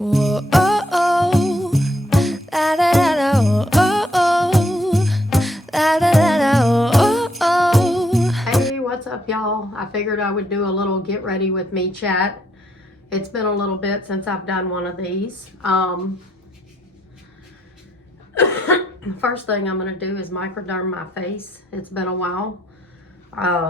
Whoa, oh, oh. La, da, da, da, oh, oh, oh. La, da, da, da, oh, oh. Hey, what's up, y'all? I figured I would do a little get ready with me chat. It's been a little bit since I've done one of these. First thing I'm going to do is microderm my face. It's been a while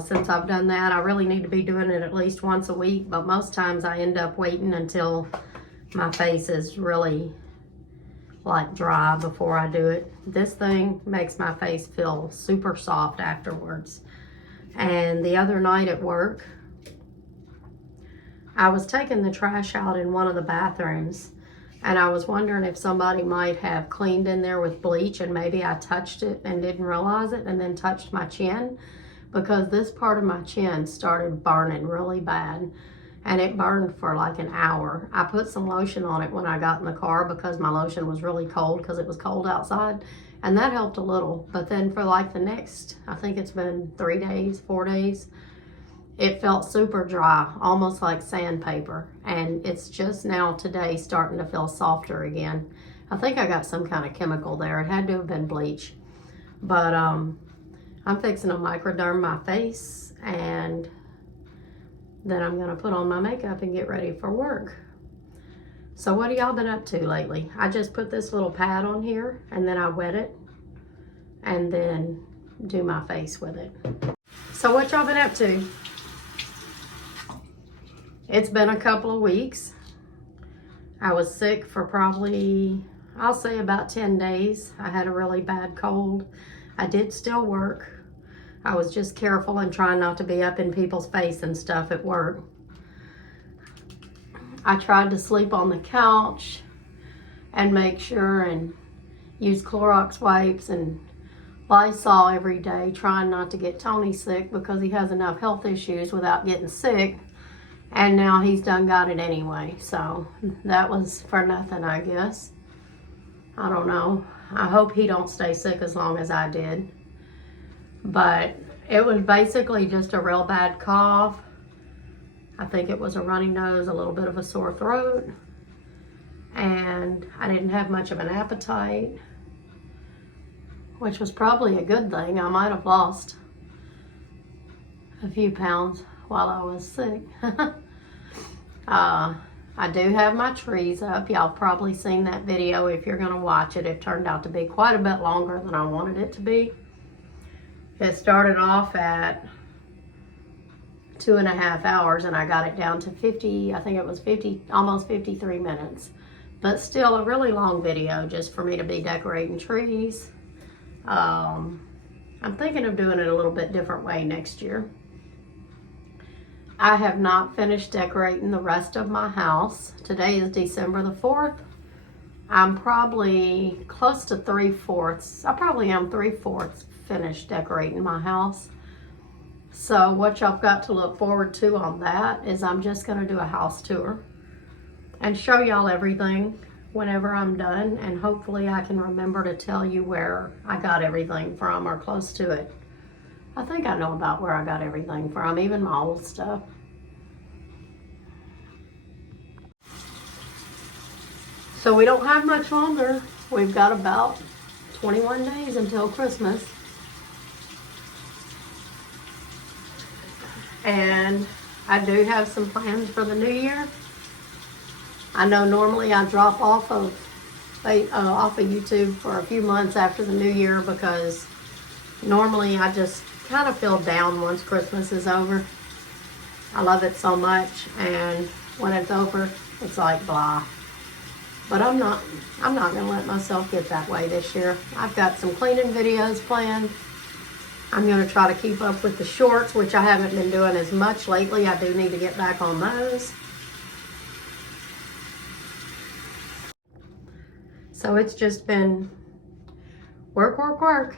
since I've done that. I really need to be doing it at least once a week, but most times I end up waiting until my face is really like dry before I do it. This thing makes my face feel super soft afterwards. And the other night at work, I was taking the trash out in one of the bathrooms, and I was wondering if somebody might have cleaned in there with bleach, and maybe I touched it and didn't realize it, and then touched my chin, because this part of my chin started burning really bad, and it burned for like an hour. I put some lotion on it when I got in the car because my lotion was really cold because it was cold outside, and that helped a little. But then for like the next, I think it's been 3 days, 4 days, it felt super dry, almost like sandpaper. And it's just now today starting to feel softer again. I think I got some kind of chemical there. It had to have been bleach. But I'm fixing to microderm my face, and then I'm gonna put on my makeup and get ready for work. So what have y'all been up to lately? I just put this little pad on here, and then I wet it, and then do my face with it. So what y'all been up to? It's been a couple of weeks. I was sick for probably, I'll say about 10 days. I had a really bad cold. I did still work. I was just careful and trying not to be up in people's face and stuff at work. I tried to sleep on the couch and make sure and use Clorox wipes and Lysol every day, trying not to get Tony sick because he has enough health issues without getting sick. And now he's done got it anyway. So that was for nothing, I guess. I don't know. I hope he don't stay sick as long as I did. But it was basically just a real bad cough. I think it was a runny nose, a little bit of a sore throat. And I didn't have much of an appetite, which was probably a good thing. I might have lost a few pounds while I was sick. I do have my trees up. Y'all probably seen that video if you're gonna watch it. It turned out to be quite a bit longer than I wanted it to be. It started off at 2.5 hours, and I got it down to 50, I think it was 50, almost 53 minutes. But still a really long video just for me to be decorating trees. I'm thinking of doing it a little bit different way next year. I have not finished decorating the rest of my house. Today is December the 4th. I'm probably close to 3/4. I probably am 3/4 finished decorating my house. So what y'all got to look forward to on that is I'm just gonna do a house tour and show y'all everything whenever I'm done, and hopefully I can remember to tell you where I got everything from or close to it. I think I know about where I got everything from, even my old stuff. So we don't have much longer. We've got about 21 days until Christmas. And I do have some plans for the new year. I know normally I drop off of YouTube for a few months after the new year because normally I just kind of feel down once Christmas is over. I love it so much, and when it's over, it's like blah. But I'm not gonna let myself get that way this year. I've got some cleaning videos planned. I'm gonna try to keep up with the shorts, which I haven't been doing as much lately. I do need to get back on those. So it's just been work, work, work,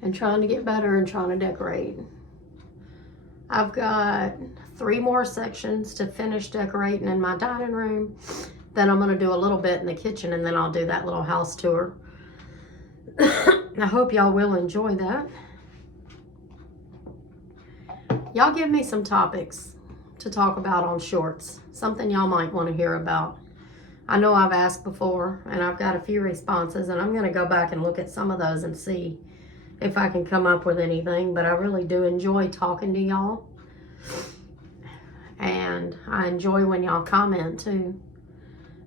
and trying to get better and trying to decorate. I've got 3 more sections to finish decorating in my dining room. Then I'm gonna do a little bit in the kitchen, and then I'll do that little house tour. I hope y'all will enjoy that. Y'all give me some topics to talk about on shorts. Something y'all might want to hear about. I know I've asked before, and I've got a few responses, and I'm going to go back and look at some of those and see if I can come up with anything. But I really do enjoy talking to y'all, and I enjoy when y'all comment too.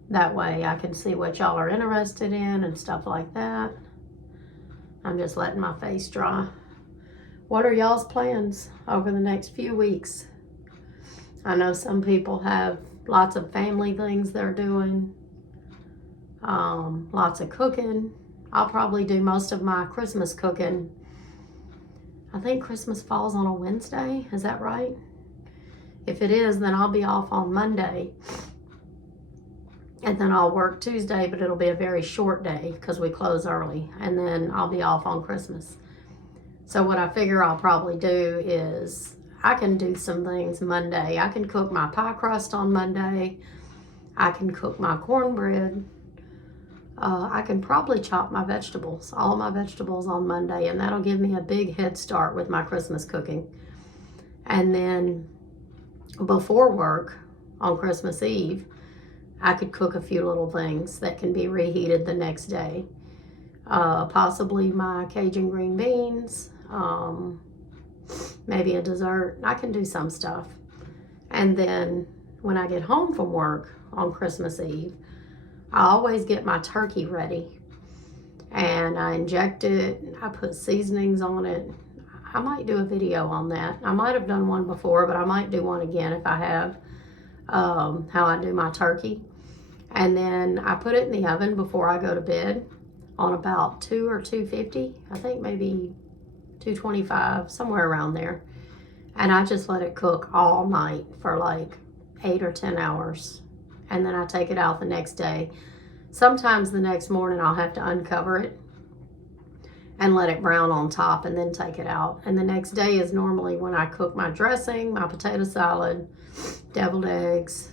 That way I can see what y'all are interested in and stuff like that. I'm just letting my face dry. What are y'all's plans over the next few weeks? I know some people have lots of family things they're doing, lots of cooking. I'll probably do most of my Christmas cooking. I think Christmas falls on a Wednesday, is that right? If it is, then I'll be off on Monday. And then I'll work Tuesday, but it'll be a very short day because we close early. And then I'll be off on Christmas. So what I figure I'll probably do is I can do some things Monday. I can cook my pie crust on Monday. I can cook my cornbread. I can probably chop my vegetables, all of my vegetables on Monday, and that'll give me a big head start with my Christmas cooking. And then before work on Christmas Eve, I could cook a few little things that can be reheated the next day. Possibly my Cajun green beans, maybe a dessert. I can do some stuff. And then when I get home from work on Christmas Eve, I always get my turkey ready. And I inject it, I put seasonings on it. I might do a video on that. I might have done one before, but I might do one again if I have, how I do my turkey. And then I put it in the oven before I go to bed on about 2 or 250. I think maybe 225, somewhere around there. And I just let it cook all night for like 8 or 10 hours. And then I take it out the next day. Sometimes the next morning I'll have to uncover it and let it brown on top and then take it out. And the next day is normally when I cook my dressing, my potato salad, deviled eggs,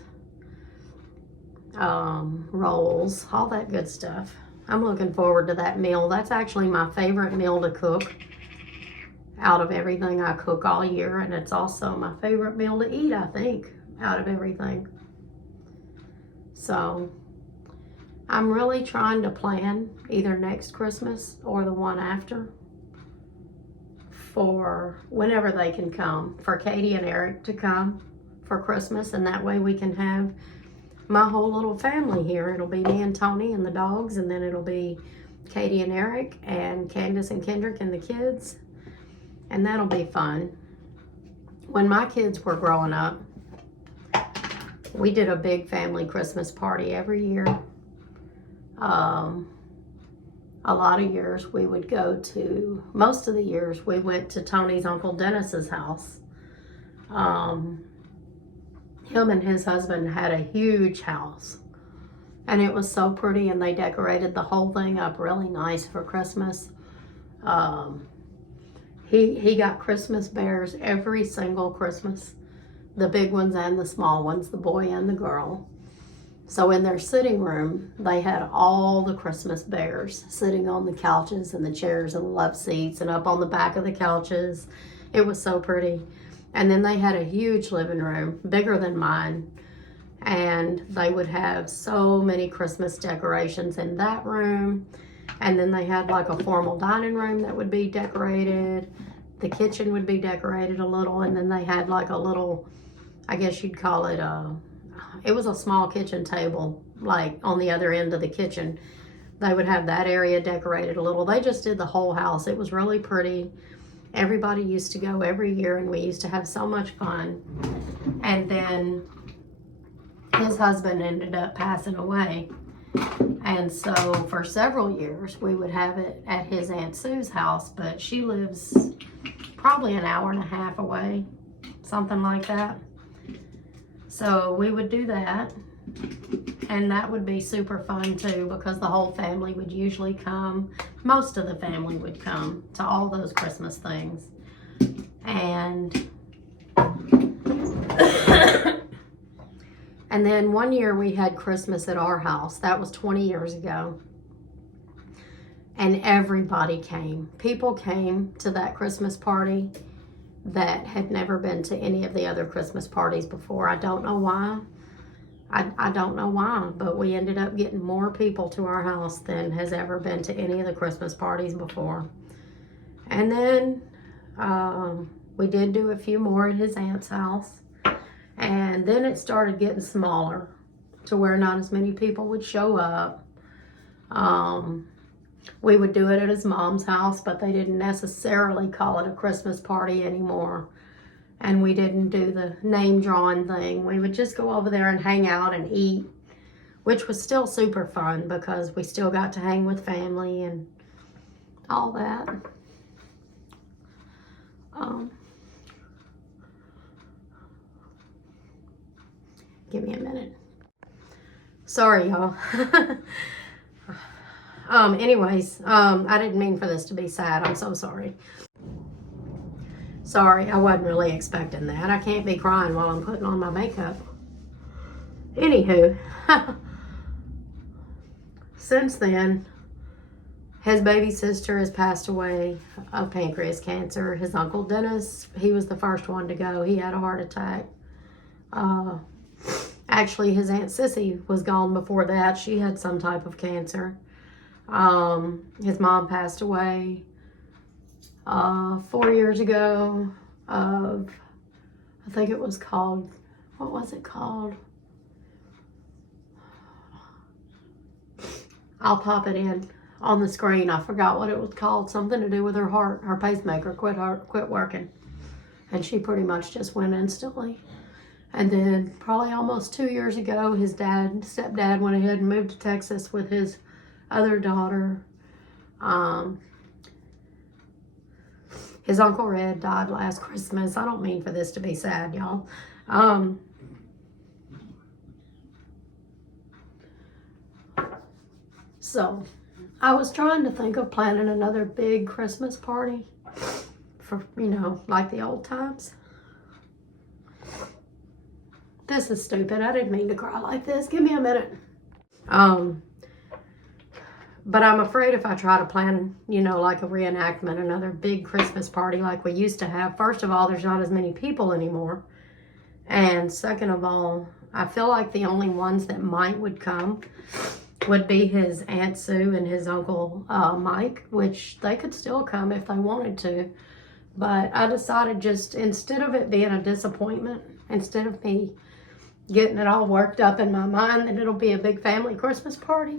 rolls, all that good stuff. I'm looking forward to that meal. That's actually my favorite meal to cook out of everything I cook all year, and it's also my favorite meal to eat, I think, out of everything. So I'm really trying to plan either next Christmas or the one after for whenever they can come, for Katie and Eric to come for Christmas, and that way we can have my whole little family here. It'll be me and Tony and the dogs, and then it'll be Katie and Eric and Candace and Kendrick and the kids, and that'll be fun. When my kids were growing up, we did a big family Christmas party every year. A lot of years we would go to, most of the years we went to Tony's Uncle Dennis's house. Him and his husband had a huge house, and it was so pretty, and they decorated the whole thing up really nice for Christmas. He got Christmas bears every single Christmas, the big ones and the small ones, the boy and the girl. So in their sitting room, they had all the Christmas bears sitting on the couches and the chairs and the love seats and up on the back of the couches. It was so pretty. And then they had a huge living room, bigger than mine. And they would have so many Christmas decorations in that room. And then they had like a formal dining room that would be decorated. The kitchen would be decorated a little. And then they had like a little, I guess you'd call it it was a small kitchen table, like on the other end of the kitchen. They would have that area decorated a little. They just did the whole house. It was really pretty. Everybody used to go every year, and we used to have so much fun. And then his husband ended up passing away. And so for several years, we would have it at his Aunt Sue's house, but she lives probably an hour and a half away, something like that. So we would do that, and that would be super fun too, because the whole family would usually come. Most of the family would come to all those Christmas things. And and then one year we had Christmas at our house. That was 20 years ago. And everybody came. People came to that Christmas party that had never been to any of the other Christmas parties before. I don't know why. I don't know why, but we ended up getting more people to our house than has ever been to any of the Christmas parties before. And then we did do a few more at his aunt's house. And then it started getting smaller to where not as many people would show up. We would do it at his mom's house, but they didn't necessarily call it a Christmas party anymore. And we didn't do the name drawing thing. We would just go over there and hang out and eat, which was still super fun because we still got to hang with family and all that. Give me a minute. Sorry, y'all. Anyways, I didn't mean for this to be sad. I'm so sorry. Sorry, I wasn't really expecting that. I can't be crying while I'm putting on my makeup. Anywho, since then, his baby sister has passed away of pancreas cancer. His uncle Dennis, he was the first one to go. He had a heart attack. Actually, his Aunt Sissy was gone before that. She had some type of cancer. His mom passed away 4 years ago of, I think it was called, what was it called? I'll pop it in on the screen. I forgot what it was called. Something to do with her heart. Her pacemaker quit working. And she pretty much just went instantly. And then probably almost 2 years ago, his stepdad went ahead and moved to Texas with his other daughter. His Uncle Red died last Christmas. I don't mean for this to be sad, y'all. So, I was trying to think of planning another big Christmas party for, you know, like the old times. This is stupid. I didn't mean to cry like this. Give me a minute. But I'm afraid if I try to plan, you know, like a reenactment, another big Christmas party like we used to have, first of all, there's not as many people anymore. And second of all, I feel like the only ones that would come would be his Aunt Sue and his Uncle Mike, which they could still come if they wanted to. But I decided just, instead of it being a disappointment, instead of me getting it all worked up in my mind that it'll be a big family Christmas party,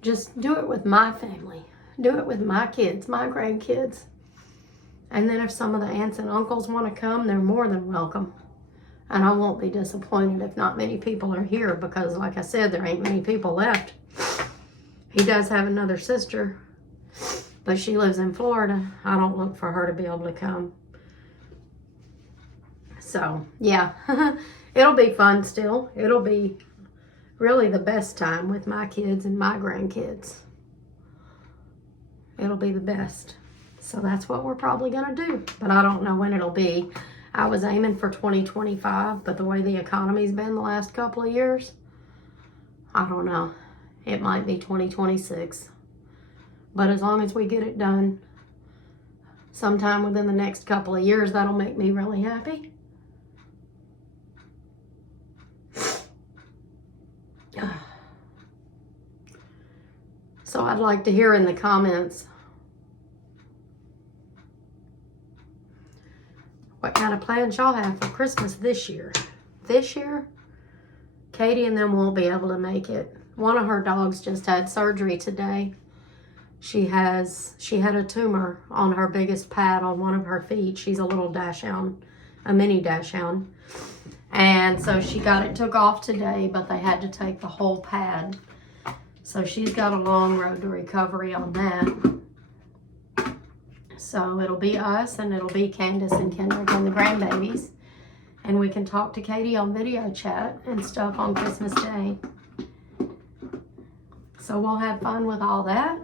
just do it with my family. Do it with my kids, my grandkids. And then if some of the aunts and uncles want to come, they're more than welcome. And I won't be disappointed if not many people are here because, like I said, there ain't many people left. He does have another sister, but she lives in Florida. I don't look for her to be able to come. So, yeah, it'll be fun still. It'll be really the best time with my kids and my grandkids. It'll be the best. So that's what we're probably going to do. But I don't know when it'll be. I was aiming for 2025, but the way the economy's been the last couple of years, I don't know. It might be 2026. But as long as we get it done sometime within the next couple of years, that'll make me really happy. So I'd like to hear in the comments what kind of plans y'all have for Christmas this year. This year, Katie and them won't be able to make it. One of her dogs just had surgery today. She had a tumor on her biggest pad on one of her feet. She's a little dachshund, a mini dachshund. And so she got it took off today, but they had to take the whole pad. So she's got a long road to recovery on that. So it'll be us and it'll be Candace and Kendrick and the grandbabies. And we can talk to Katie on video chat and stuff on Christmas Day. So we'll have fun with all that.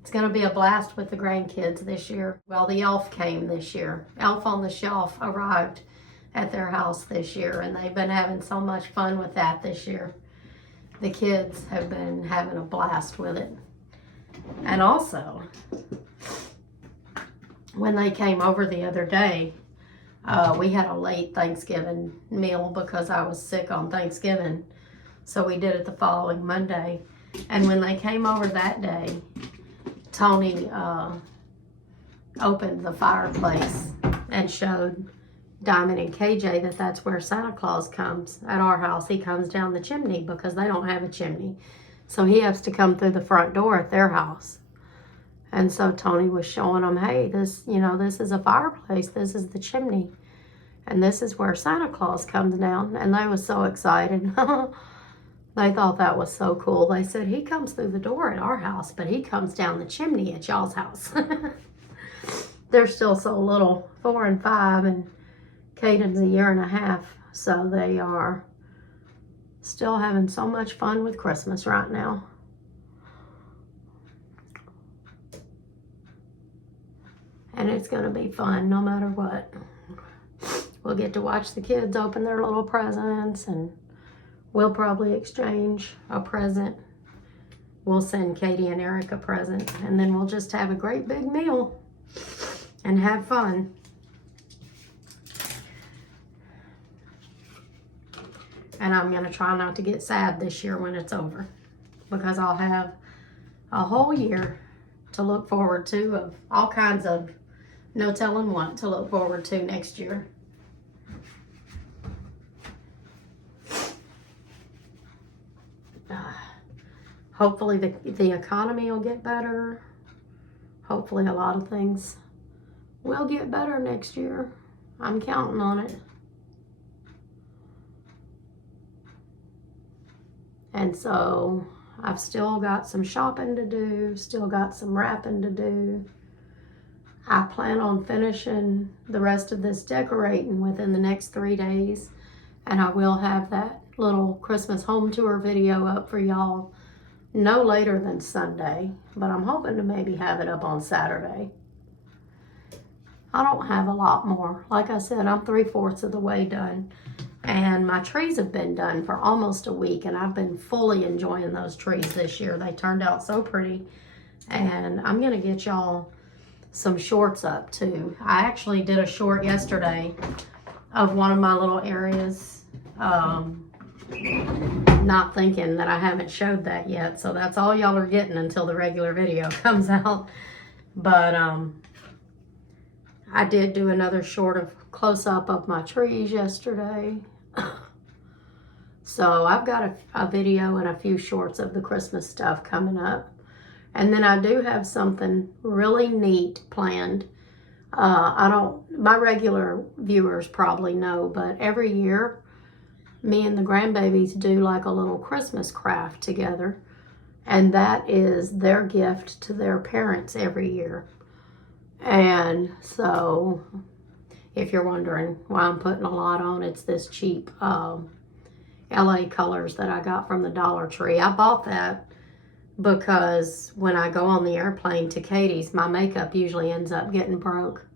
It's going to be a blast with the grandkids this year. Well, the elf came this year. Elf on the Shelf arrived at their house this year, and they've been having so much fun with that this year. The kids have been having a blast with it. And also, when they came over the other day, We had a late Thanksgiving meal because I was sick on Thanksgiving. So we did it the following Monday. And when they came over that day, Tony opened the fireplace and showed Diamond and KJ that that's where Santa Claus comes. At our house, he comes down the chimney because they don't have a chimney. So he has to come through the front door at their house. And so Tony was showing them, hey, this is a fireplace. This is the chimney. And this is where Santa Claus comes down. And they were so excited. They thought that was so cool. They said, he comes through the door at our house, but he comes down the chimney at y'all's house. They're still so little, 4 and 5, and Caden's a year and a half. So they are still having so much fun with Christmas right now. And it's going to be fun no matter what. We'll get to watch the kids open their little presents, and we'll probably exchange a present. We'll send Katie and Eric a present, and then we'll just have a great big meal and have fun. And I'm going to try not to get sad this year when it's over, because I'll have a whole year to look forward to of all kinds of no telling what to look forward to next year. Hopefully the economy will get better. Hopefully a lot of things will get better next year. I'm counting on it. And so I've still got some shopping to do, still got some wrapping to do. I plan on finishing the rest of this decorating within the next 3 days. And I will have that little Christmas home tour video up for y'all no later than Sunday. But I'm hoping to maybe have it up on Saturday. I don't have a lot more. Like I said, I'm 3/4 of the way done. And my trees have been done for almost a week. And I've been fully enjoying those trees this year. They turned out so pretty. And I'm going to get y'all some shorts up too. I actually did a short yesterday of one of my little areas. Not thinking that I haven't showed that yet. So that's all y'all are getting until the regular video comes out. But I did do another short of close-up of my trees yesterday. So I've got a video and a few shorts of the Christmas stuff coming up. And then I do have something really neat planned. My regular viewers probably know, but every year, me and the grandbabies do like a little Christmas craft together. And that is their gift to their parents every year. And so, if you're wondering why I'm putting a lot on, it's this cheap LA colors that I got from the Dollar Tree. I bought that because when I go on the airplane to Katie's, my makeup usually ends up getting broke.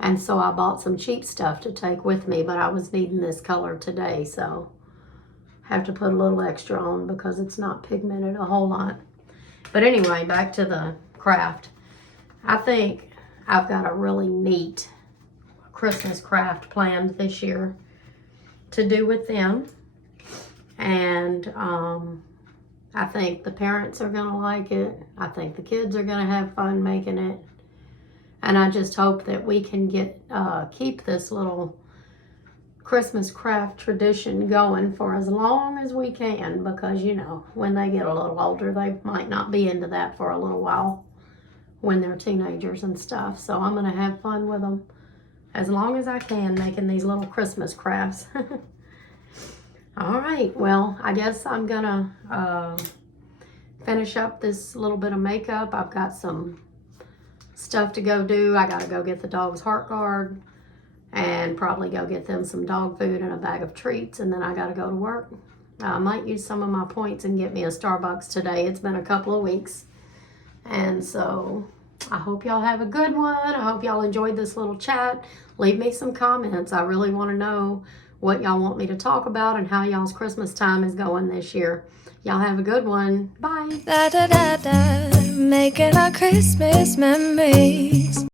And so I bought some cheap stuff to take with me, but I was needing this color today, so I have to put a little extra on because it's not pigmented a whole lot. But anyway, back to the craft. I think I've got a really neat Christmas craft planned this year to do with them. And I think the parents are going to like it. I think the kids are going to have fun making it. And I just hope that we can keep this little Christmas craft tradition going for as long as we can, because, you know, when they get a little older, they might not be into that for a little while when they're teenagers and stuff. So I'm going to have fun with them as long as I can, making these little Christmas crafts. All right, well, I guess I'm going to finish up this little bit of makeup. I've got some stuff to go do. I got to go get the dog's heart guard and probably go get them some dog food and a bag of treats, and then I got to go to work. I might use some of my points and get me a Starbucks today. It's been a couple of weeks. And so I hope y'all have a good one. I hope y'all enjoyed this little chat. Leave me some comments. I really want to know what y'all want me to talk about and how y'all's Christmas time is going this year. Y'all have a good one. Bye. Da da da da, making our Christmas memories.